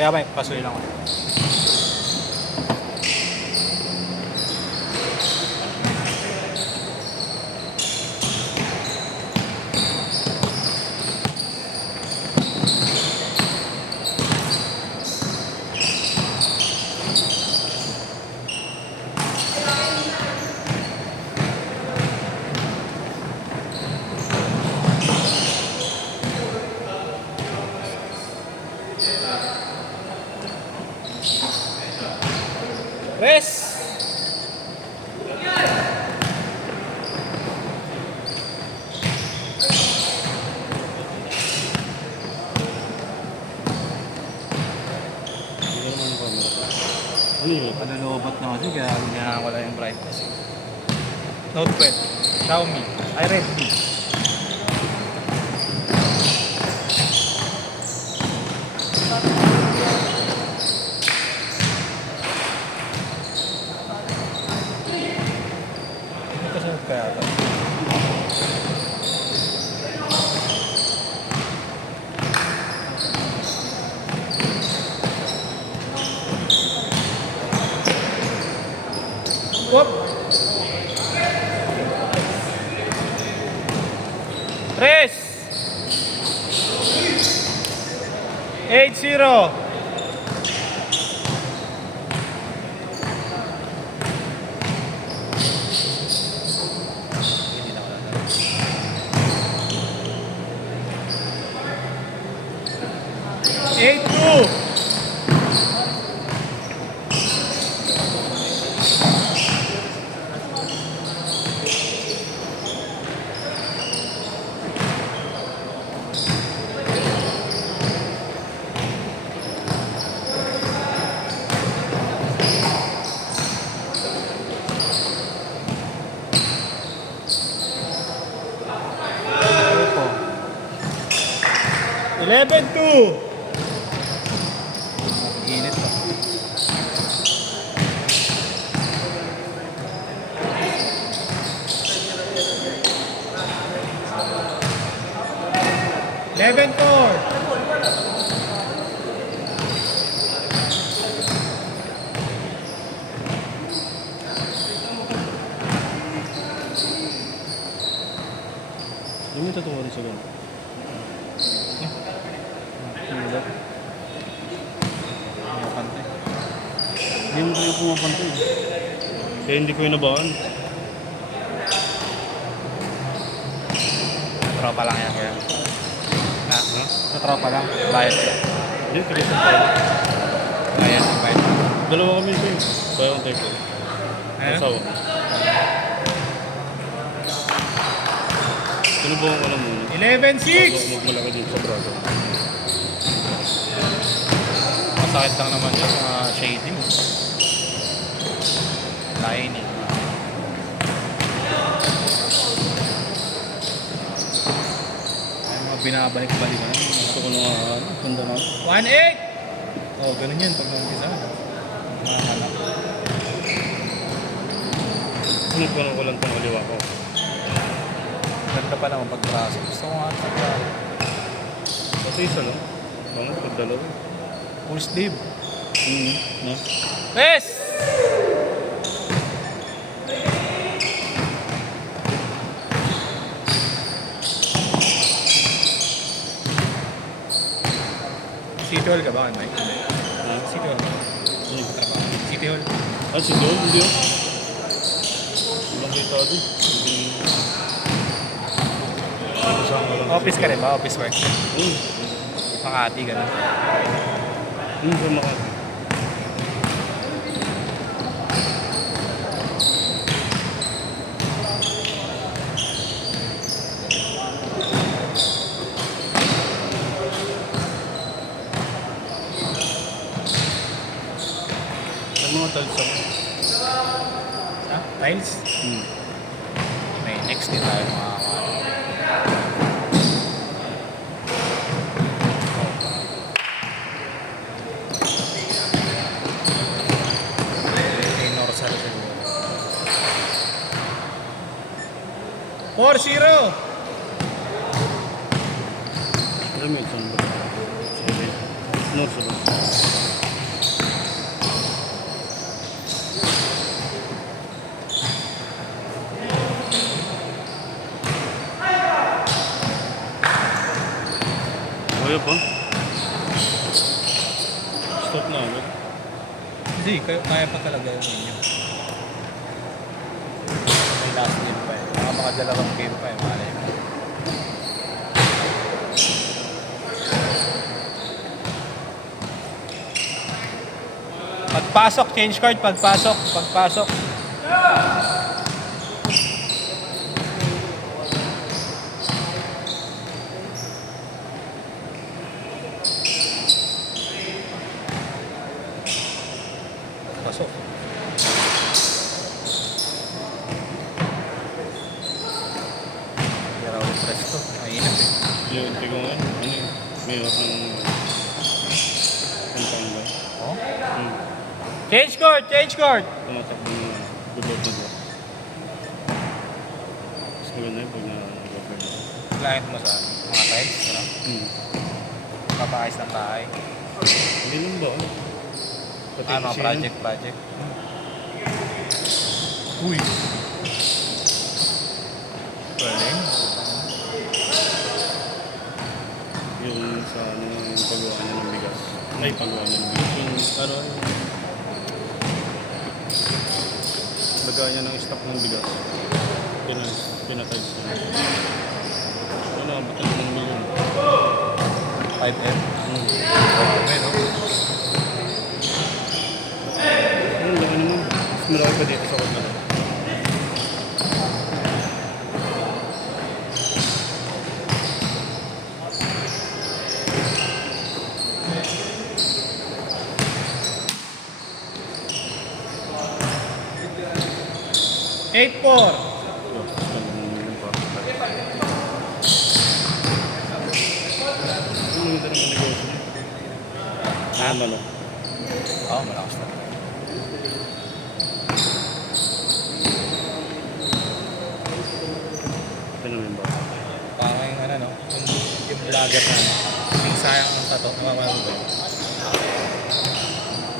Kaya may pasuloy lang ako. Rest! Malulobot na kasi kaya wala yung brightness. Note 12, Xiaomi, Redmi. Kasunod kaya ito? Whoop! Tres! 8-0. Eight two. Eleven two. Init pa. Eleven four. Hindi mo tatuwa rin sa ganun. Hindi mo kayo pumapantay. Kaya hindi ko inabaan. Tropa lang yan kaya. Sa tropa lang. Bayad. Hindi, tigisan tayo. Bayad. Bayad. Dalawa kami kayo. Bayo ang teko. Asawa. Sinubukan ko lang muna. 11-6. Magmalaki dito sa braso. Masakit lang naman yung shading. Lining. Ay, mga binabalik-balik na. Gusto ko na ganda na. 1-8. Oh, ganun yan pag nag-isa. Makakalap. Sunod ko lang itong kaliwa ko. Ganda pa naman pag braso. Gusto ko nga sa braso. Kasi isa lang. Bangat pag dalawa. Full sleeve. No? Yes! City Hall ka ba, Mike? City Hall. Hindi ko trabaho. City Hall. Si Joel, hindi yun. Walang kita din. Office ka rin ba? Office work? Makati, gano'n. Sa Makati. Ang mga tiles ako. Tiles? May next din tayo mga Norsal siguro. 4-0. Pero may isang ba? Norsa ba? stop na agad. Hindi, kaya pa talaga yung inyo. May last game pa eh. Baka makadalawang game pa eh, malay mo. Pagpasok, change card, pagpasok. Pasok. Hindi raw press to. Mainit eh. Yung tigo nga, ano yun? Mayroon kang... Kantang ba? Oh? Hmm. Change card! Tumatakbo ng dugo. Mas maganda yun pag na-cover na. Client mo sa mga tiles, ano? Papaayos ng bahay. Hindi lang ba? Pati Mga kasi project. Uy! Galing. yung sa ano, yung paggawa niya ng bigas. Ay, paggawa niya ng bigas. Yung ano, lagawa niya ng stock ng bigas. Pinatiles niya. Ano, abot na ng milyon. 5M. Okay, no? Ano, laki naman. Mas malaki pa dito sa kanya. Eight four. Ano? Oo, malakas na. Ano yun ba? Parang yung ano, no? Yung vlogger na ano. Yung sayang ang tato. Napapanood ko ba yun?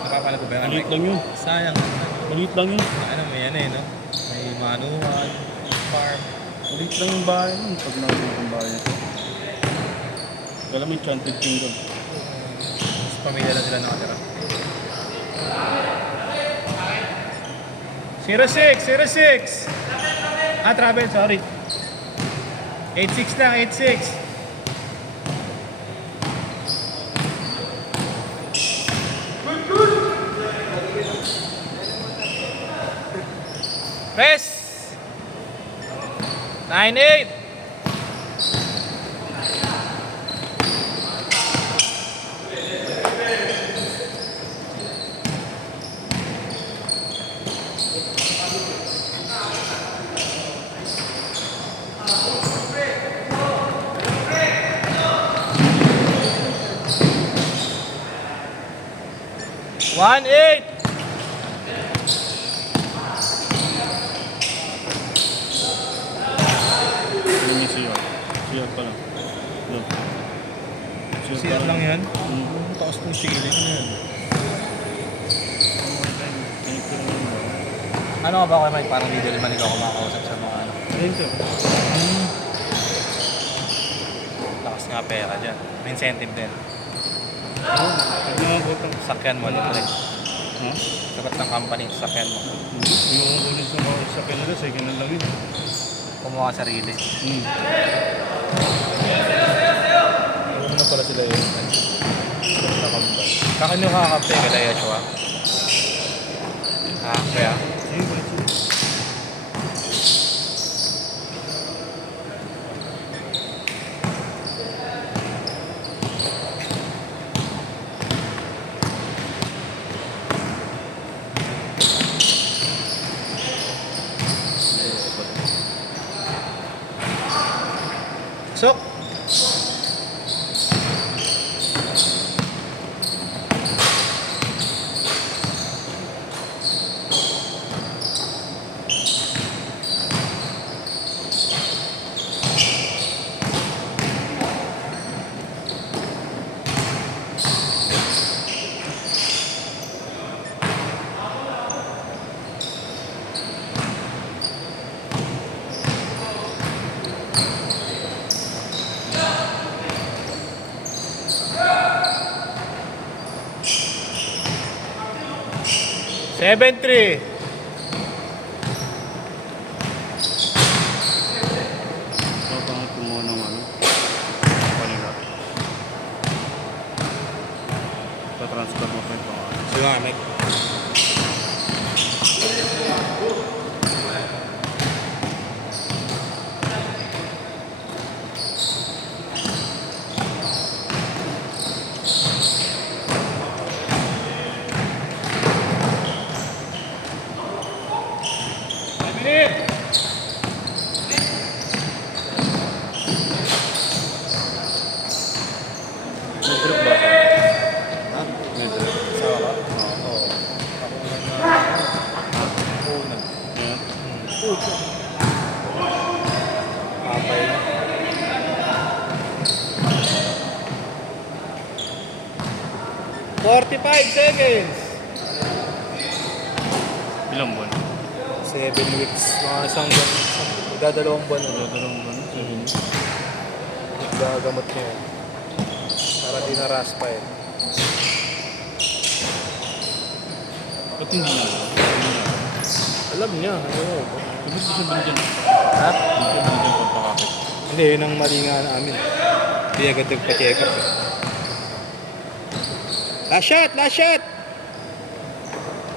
Napapanood ko ba yun? Maliit lang yun. Sayang. Maliit lang yun. Ano, may ano eh, no? May manual, farm. Maliit lang yung bahay nun. Pag nakikita yung bahay niya. Kala mo yung Enchanted Kingdom. Mas pamilya lang sila nakatira. 06! Ah, travel, sorry. 86 lang, 86. Press! 98! One eight. Ano yung CR? CR pa lang. No. CR lang yan? Hmm. Taas ng ceiling na yan. Connector lang yun ba? Ano ka ba kayo, Mike? Parang middleman ikaw kumakausap sa mga ano. Ayun ka. Lakas nga pera dyan. May incentive din. Oo. Pag nakakotang. Sakyan mo libre. Ha? Sagot ng company, sakyan mo. Yung kukunin sa kanila, second hand lang yun. Kumuha ka sarili. Ano na pala sila yun? Nakambal. Kakano ka kape ka dahil siya? Ha? Kaya? Sige, balik sila. Sok! 7-3. Papangat ko muna ng ano. Kanila. Pa-transfer mo pa yung pangalan. Siwanek. May drip ba? Ha? May drip. Sa ka? Oo. Ako na. Ayan. Puso. Papay na. $45. Ilang buwan? 7 weeks. Mga isang buwan. Magdadalawang buwan na. Dalawang buwan. 7 weeks. Gagamot niya yun. Para di na-raspa eh. Ba't hindi na? Hindi na. Alam niya. Ano mo? Ba't di siya binigyan? Ha? Hindi siya binigyan pagpakakit. Hindi, yun ang mali nga namin. Hindi agad nagpa-check up eh. Last shot! Last shot!